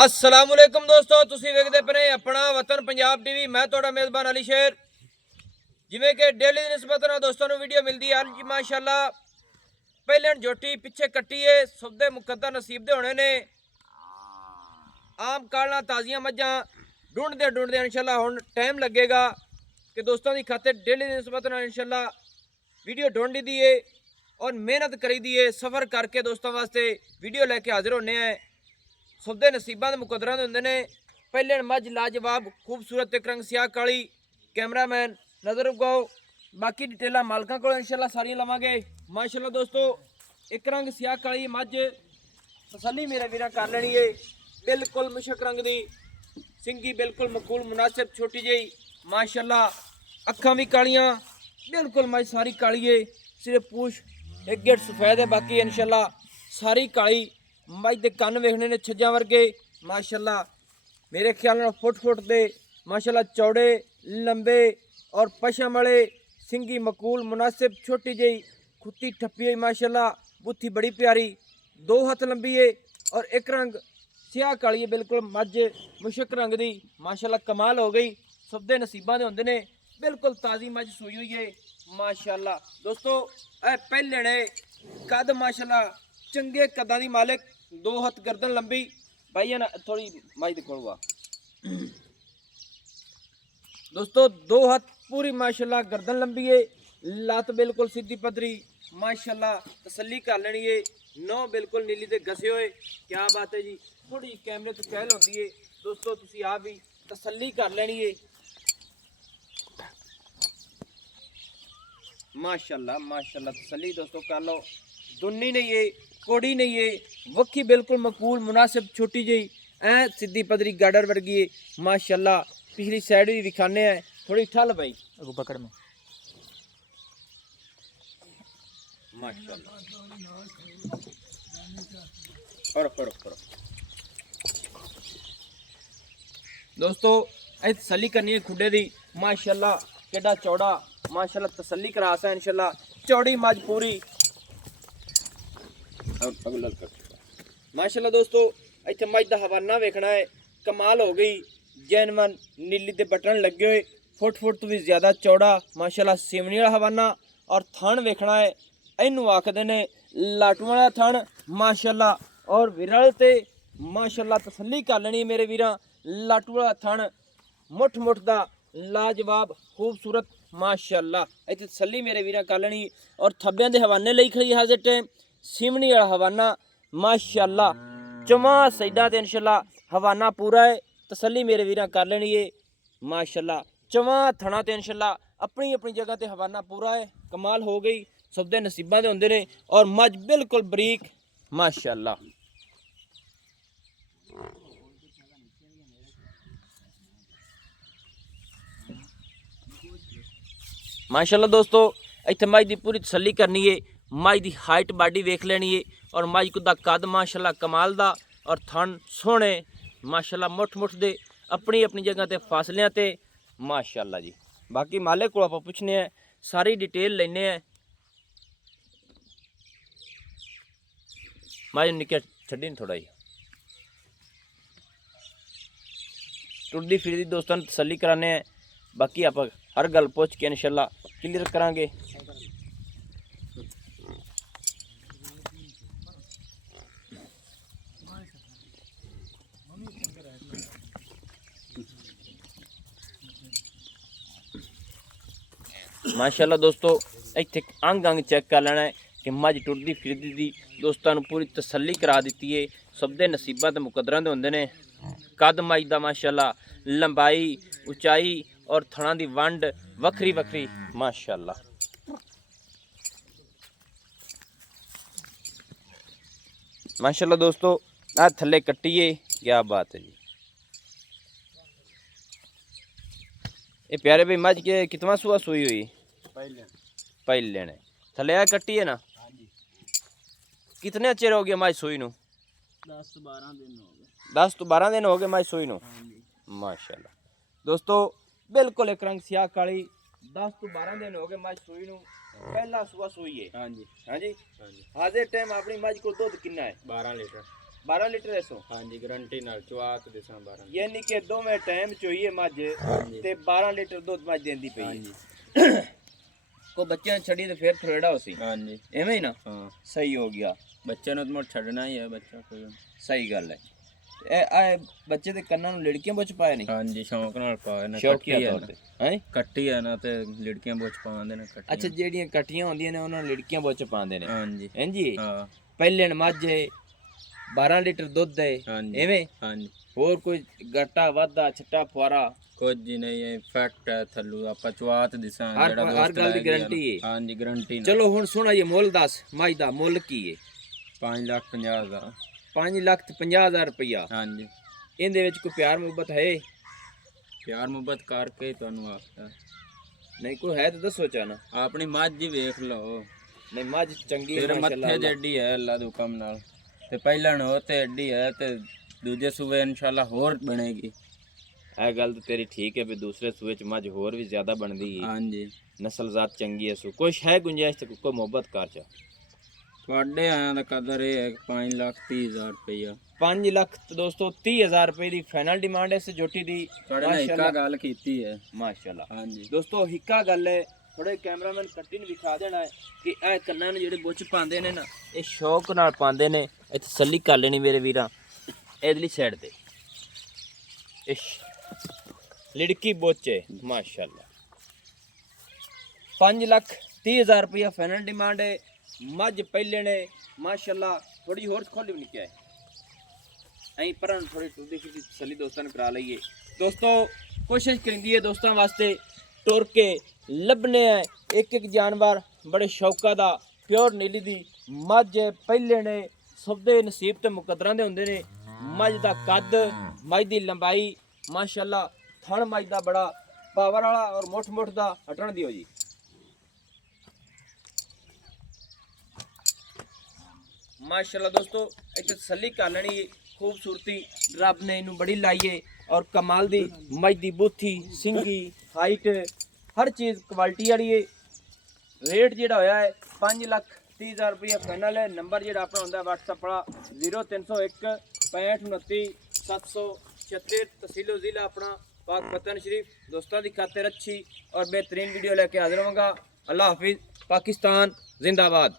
अस्सलामुअलैकुम दोस्तों, तुसी वेखदे पे अपना वतन पंजाब टीवी। मैं थोड़ा मेज़बान अली शेर। जिमें कि डेली की निस्बत ना दोस्तों वीडियो मिलती है अज माशाल्लाह। पहले झोटी पिछे कट्टी है, सबदे मुकद्दर नसीब दे होने ने। आम कालना ताज़ियां मझां ढूंढते इंशाल्लाह हुण टाइम लगेगा कि दोस्तों की खातिर डेली की निस्बत ना इंशाल्लाह वीडियो ढूंढी दी है और मेहनत करी दी है। सफ़र करके दोस्तों वास्ते वीडियो लैके हाजिर होने हैं। सबदे नसीबां दे मुकद्दरां दे हुंदे ने। पहले मझ लाजवाब खूबसूरत एक रंग सियाह काली। कैमरामैन नज़र उगाओ, बाकी डिटेलां मालकां कोल इंशाल्लाह सारियां लवांगे। माशाल्लाह दोस्तों, एक रंग सियाह काली मझ तसल्ली मेरे वीरां कर लेनी है। बिल्कुल मुशक रंग दी सिंगी, बिल्कुल मकूल मुनासिब छोटी जी माशाल्लाह। अखां भी कालियां, बिल्कुल मझ सारी काली है। सिर्फ पूछ एक गेट सफेद है, बाकी इंशाल्लाह सारी काली। मझ के कन्न वेखने ने छज्जा वर्गे माशाल्लाह। मेरे ख्याल नाल फुट दे माशाल्लाह चौड़े लंबे और पशम वाले सिंगी मकूल मुनासिब छोटी जी खुत्ती ठप्पी है माशाल्लाह। बुत्थी बड़ी प्यारी, 2 हाथ लंबी है और एक रंग सियाह काली है। बिल्कुल मझ मुशक रंग दी माशाल्लाह कमाल हो गई। सबदे नसीबां दे हुंदे ने। बिल्कुल ताज़ी मझ सूई हुई है माशाल्लाह। दोस्तों ए पहले ने कद माशाल्लाह चंगे कदा दी मालिक, 2 हाथ गर्दन लंबी। भाई ना थोड़ी मझ दे कोल वा दोस्तों, 2 हाथ पूरी माशाल्लाह गर्दन लंबी है। लत बिल्कुल सीधी पदरी माशाल्लाह, तसल्ली कर लेनी है। नौ बिल्कुल नीली ते घसे हुए, क्या बात है जी। थोड़ी कैमरे तो कहल होती है दोस्तों, तुसी आप भी तसल्ली कर लेनी है माशाल्लाह माशाल्लाह। तसल्ली दोस्तों कर लो। दुन्नी नहीं है, कोड़ी नहीं है, वक्की बिल्कुल मकूल मुनासिब छोटी जी ऐ सीधी पदरी गाडर वर्गी है माशाल्लाह। पिछली साइड भी दिखाने हैं, थोड़ी ठल भाई पकड़ में माशाल्लाह। दोस्तों ऐ तसल्ली करनी है खुडे दी माशाल्लाह। केडा चौड़ा माशाल्लाह, तसल्ली करा सा इंशाल्लाह। चौड़ी मझ पूरी माशाल्लाह। दोस्तों इत्थे मझ दा हवाना वेखना है, कमाल हो गई। जैनवन नीली दे बटन लगे हुए, फुट तो भी ज़्यादा चौड़ा माशाल्लाह। सिमनी वाला हवाना और थन वेखना है, इनू आखदे ने लाटू वाला थन माशाल्लाह। और विरल ते माशाल्लाह तसल्ली कर लेनी मेरे वीरां। लाटू वाला थन मुठ दा लाजवाब खूबसूरत माशाल्लाह। इत्थे तसल्ली मेरे वीरां कर लेनी। और थब्बियां दे हवाने लई खड़ी हाज़िर टाइम सिमनी वाला हवाना माशाल्लाह। चौवां साइडां ते इंशाल्लाह हवाना पूरा है। तसल्ली मेरे वीरां कर लेनी है माशाल्लाह। चौवां थणा ते इंशाल्लाह अपनी अपनी जगह ते हवाना पूरा है। कमाल हो गई, सबदे नसीबां दे हुंदे ने। और मझ बिल्कुल बरीक माशाल्लाह माशाल्लाह। दोस्तों इत्थे मझ की पूरी तसल्ली करनी है। मझ की हाइट बाडी वेख लेनी है और मझ का कद माशाल्लाह कमाल दा। और थन सोहने माशाल्लाह मुठ दे अपनी अपनी जगह ते फासलियां ते माशाल्लाह जी। बाकी मालिक को आपां पुछने हैं, सारी डिटेल लेने हैं। मझ निके छड्डी थोड़ा जी टुरदी फिरदी दोस्तों तसल्ली कराने हैं। बाकी आप हर गल पुछ के इंशाल्लाह क्लियर करांगे। माशाल्लाह दोस्तों इत्थे अंग चेक कर लेना है कि मझ टुरदी फिरदी दी दोस्तों पूरी तसल्ली करा दी है। सबदे नसीबां ते मुकद्दरां दे हुंदे ने। कद मझ दा माशाल्लाह, लंबाई उचाई और थणा दी वंड वखरी माशाल्लाह। माशाल्लाह दोस्तों आ थल्ले कट्टिए, क्या बात है जी। ये प्यारे भाई मझ के कितना सुआ सुई हुई? पहले ने थल्ले आ कट्टी है ना। कितने चिर हो गया मझ सुई नू? 10 तो 12 दिन हो गए। 10 तो 12 दिन हो गए मझ सुई नू माशाल्लाह। दोस्तों बिल्कुल एक रंग सियाह काली, 10 तो 12 दिन हो गए मझ सुई नू। पहला सुआ सुई है। हाँ जी हाजिर टाइम अपनी मझ को दुध कितना है? 12 लीटर 12 ਲੀਟਰ ਇਸੋਂ ਹਾਂਜੀ ਗਰੰਟੀ ਨਾਲ ਚਵਾਤ ਦਿਸਾਂ 12 ਯਾਨੀ ਕਿ ਦੋਵੇਂ ਟਾਈਮ ਚੋਈਏ ਮੱਝ ਤੇ 12 ਲੀਟਰ ਦੁੱਧ ਮੱਝ ਦਿੰਦੀ ਪਈ ਹਾਂਜੀ ਹੈ। ਕੋ ਬੱਚਿਆਂ ਨੂੰ ਛੱਡੀ ਤੇ ਫਿਰ ਥੋੜਾ ਹੋ ਸੀ ਹਾਂਜੀ ਐਵੇਂ ਹੀ ਨਾ ਹਾਂ ਸਹੀ ਹੋ ਗਿਆ ਬੱਚੇ ਨੂੰ ਤਾਂ ਮੁੜ ਛੱਡਣਾ ਹੀ ਹੈ ਬੱਚਾ ਕੋਈ ਸਹੀ ਗੱਲ ਹੈ। ਇਹ ਬੱਚੇ ਦੇ ਕੰਨਾਂ ਨੂੰ ਲੜਕੀਆਂ ਬੁੱਝ ਪਾਏ ਨਹੀਂ ਹਾਂਜੀ ਸ਼ੌਂਕ ਨਾਲ ਪਾ ਨਾ ਸ਼ੌਕੀਆ ਤੌਰ ਤੇ ਹੈ ਕੱਟੀ ਹੈ ਨਾ ਤੇ ਲੜਕੀਆਂ ਬੁੱਝ ਪਾਉਂਦੇ ਨੇ ਕੱਟੀ ਅੱਛਾ ਜਿਹੜੀਆਂ ਕੱਟੀਆਂ ਹੁੰਦੀਆਂ ਨੇ ਉਹਨਾਂ ਨੂੰ ਲੜਕੀਆਂ ਬੁੱਝ ਪਾਉਂਦੇ ਨੇ ਹਾਂਜੀ ਹਾਂਜੀ ਹਾਂ ਪਹਿਲੇ ਮੱਝ 12 ਲੀਟਰ ਦੁੱਧ ਹੈ ਹਾਂਜੀ ਐਵੇਂ ਹਾਂਜੀ ਹੋਰ ਕੋਈ ਗਾਟਾ ਵਾਧਾ ਛੱਟਾ ਫੁਆਰਾ ਕੁਝ ਨਹੀਂ ਹੈ ਫੈਕਟ ਹੈ ਥੱਲੂ ਆਪਾਂ ਚਵਾਤ ਦਿਸਾਂ ਹਰ ਗੱਲ ਦੀ ਗਾਰੰਟੀ ਹੈ ਹਾਂਜੀ ਗਾਰੰਟੀ ਨਾਲ ਚਲੋ ਹੁਣ ਸੁਣਾ ਇਹ ਮੁੱਲ ਦੱਸ ਮੱਝ ਦਾ ਮੁੱਲ ਕੀ ਹੈ 5,50,000 5,50,000 ਰੁਪਇਆ ਹਾਂਜੀ ਇਹਦੇ ਵਿੱਚ ਕੋਈ ਪਿਆਰ ਮੁਹੱਬਤ ਹੈ ਪਿਆਰ ਮੁਹੱਬਤ ਕਰਕੇ ਤੁਹਾਨੂੰ ਆਖਦਾ ਨਹੀਂ ਕੋਈ ਹੈ ਤਾਂ ਦੱਸੋ ਚਾਹਨਾ ਆਪਣੀ ਮੱਝ ਹੀ ਵੇਖ ਲਓ ਨਹੀਂ ਮੱਝ ਚੰਗੀ ਹੈ ਤੇਰੇ ਮਾਸ਼ਾਅੱਲਾ ਮੱਥੇ ਜੱਡੀ ਹੈ ਅੱਲਾ ਦੇ ਹੁਕਮ ਨਾਲ ਤੇ ਪਹਿਲਾਂ ਨੂੰ ਤੇ ਐਡੀ ਹੈ ਤੇ ਦੂਜੇ ਸੂਬੇ ਇਨਸ਼ਾਅੱਲਾ ਹੋਰ ਬਣੇਗੀ ਇਹ ਗੱਲ ਤਾਂ ਤੇਰੀ ਠੀਕ ਹੈ ਵੀ ਦੂਸਰੇ ਸੂਏ ਚ ਮੱਝ ਹੋਰ ਵੀ ਜ਼ਿਆਦਾ ਬਣਦੀ ਹੈ ਹਾਂਜੀ ਨਸਲ ਜ਼ਾਤ ਚੰਗੀ ਹੈ ਸੋ ਕੁਛ ਹੈ ਗੁੰਜਾਇਸ਼ ਤੇ ਕੋਈ ਮੁਹੱਬਤ ਕਰ ਚਾ ਤੁਹਾਡੇ ਆਇਆਂ ਦਾ ਕਦਰ ਇਹ ਹੈ 5,30,000 ਰੁਪਇਆ 5 ਲੱਖ ਤੇ ਦੋਸਤੋ 30,000 ਰੁਪਏ ਦੀ ਫਾਈਨਲ ਡਿਮਾਂਡ ਹੈ ਇਸ ਜੋਟੀ ਦੀ ਤੁਹਾਡੇ ਨਾਲ ਇੱਕਾ ਗੱਲ ਕੀਤੀ ਹੈ ਮਾਸ਼ਾਅੱਲਾ ਹਾਂਜੀ ਦੋਸਤੋ ਹਿੱਕਾ ਗੱਲ ਹੈ ਥੋੜੇ ਕੈਮਰਾਮੈਨ ਕੱਟੀ ਨੂੰ ਵਿਖਾ ਦੇਣਾ ਹੈ ਕਿ ਇਹ ਕੰਨਾਂ ਨੂੰ ਜਿਹੜੇ ਬੁੱਚ ਪਾਉਂਦੇ ਨੇ ਨਾ ਇਹ ਸ਼ੌਕ ਨਾਲ ਪਾਉਂਦੇ ਨੇ ਇਹ ਤਸੱਲੀ ਕਰ ਲੈਣੀ ਮੇਰੇ ਵੀਰਾਂ ਇਹਦੇ ਲਈ ਸਾਈਡ ਤੇ ਇਸ਼ ਲੜਕੀ ਬੁੱਚ ਹੈ ਮਾਸ਼ਾਅੱਲਾ 5,30,000 ਰੁਪਇਆ ਫਾਈਨਲ ਡਿਮਾਂਡ ਹੈ ਮੱਝ ਪਹਿਲੇ ਨੇ ਮਾਸ਼ਾਅੱਲਾ ਥੋੜੀ ਹੋਰ ਖੋਲੀ ਵੀ ਨਿਕਿਆ ਹੈ ਐਂ ਪਰਾਂ ਥੋੜੀ ਟੁੱਟੀ ਫਿੱਟੀ ਤਸੱਲੀ ਦੋਸਤਾਂ ਨੂੰ ਕਰਾ ਲਈਏ ਦੋਸਤੋ ਕੋਸ਼ਿਸ਼ ਕਰਿੰਦੀ ਹੈ ਦੋਸਤਾਂ ਵਾਸਤੇ ਟੁਰ ਕੇ ਲੱਭਣੇ ਹੈ ਇੱਕ ਇੱਕ ਜਾਨਵਰ ਬੜੇ ਸ਼ੌਕਾਂ ਦਾ ਪਿਓਰ ਨੀਲੀ ਦੀ ਮੱਝ ਪਹਿਲੇ ਨੇ ਸਬਦੇ ਨਸੀਬ ਤੇ ਮੁਕੱਦਰਾਂ ਦੇ ਹੁੰਦੇ ਨੇ ਮੱਝ ਦਾ ਕੱਦ ਮੱਝ ਦੀ ਲੰਬਾਈ ਮਾਸ਼ਾਅੱਲਾ ਥਣ ਮੱਝ ਦਾ ਬੜਾ ਪਾਵਰ ਵਾਲਾ ਔਰ ਮੁੱਠ ਦਾ ਹਟਣ ਦਿਓ ਜੀ ਮਾਸ਼ਾਅੱਲਾ ਦੋਸਤੋ ਇੱਥੇ ਤਸੱਲੀ ਕਰ ਲੈਣੀ ਖੂਬਸੂਰਤੀ ਰੱਬ ਨੇ ਇਹਨੂੰ ਬੜੀ ਲਾਈਏ ਔਰ ਕਮਾਲ ਦੀ ਮੱਝ ਦੀ ਬੁੱਥੀ ਸਿੰਗੀ ਹਾਈਟ ਹਰ ਚੀਜ਼ ਕੁਆਲਿਟੀ ਵਾਲੀ ਹੈ ਰੇਟ ਜਿਹੜਾ ਹੋਇਆ ਹੈ 5,30,000 ਰੁਪਏ ਫਾਈਨਲ ਹੈ ਨੰਬਰ ਜਿਹੜਾ ਆਪਣਾ ਹੁੰਦਾ WhatsApp ਵਾਲਾ 0301 6529 776 ਤਹਿਸੀਲ ਜ਼ਿਲ੍ਹਾ ਆਪਣਾ ਪਾਕ ਵਤਨ ਸ਼ਰੀਫ ਦੋਸਤਾਂ ਦੀ ਖਾਤਰ ਅੱਛੀ और बेहतरीन वीडियो लेके हाजिर होऊंगा अल्लाह हाफिज पाकिस्तान जिंदाबाद।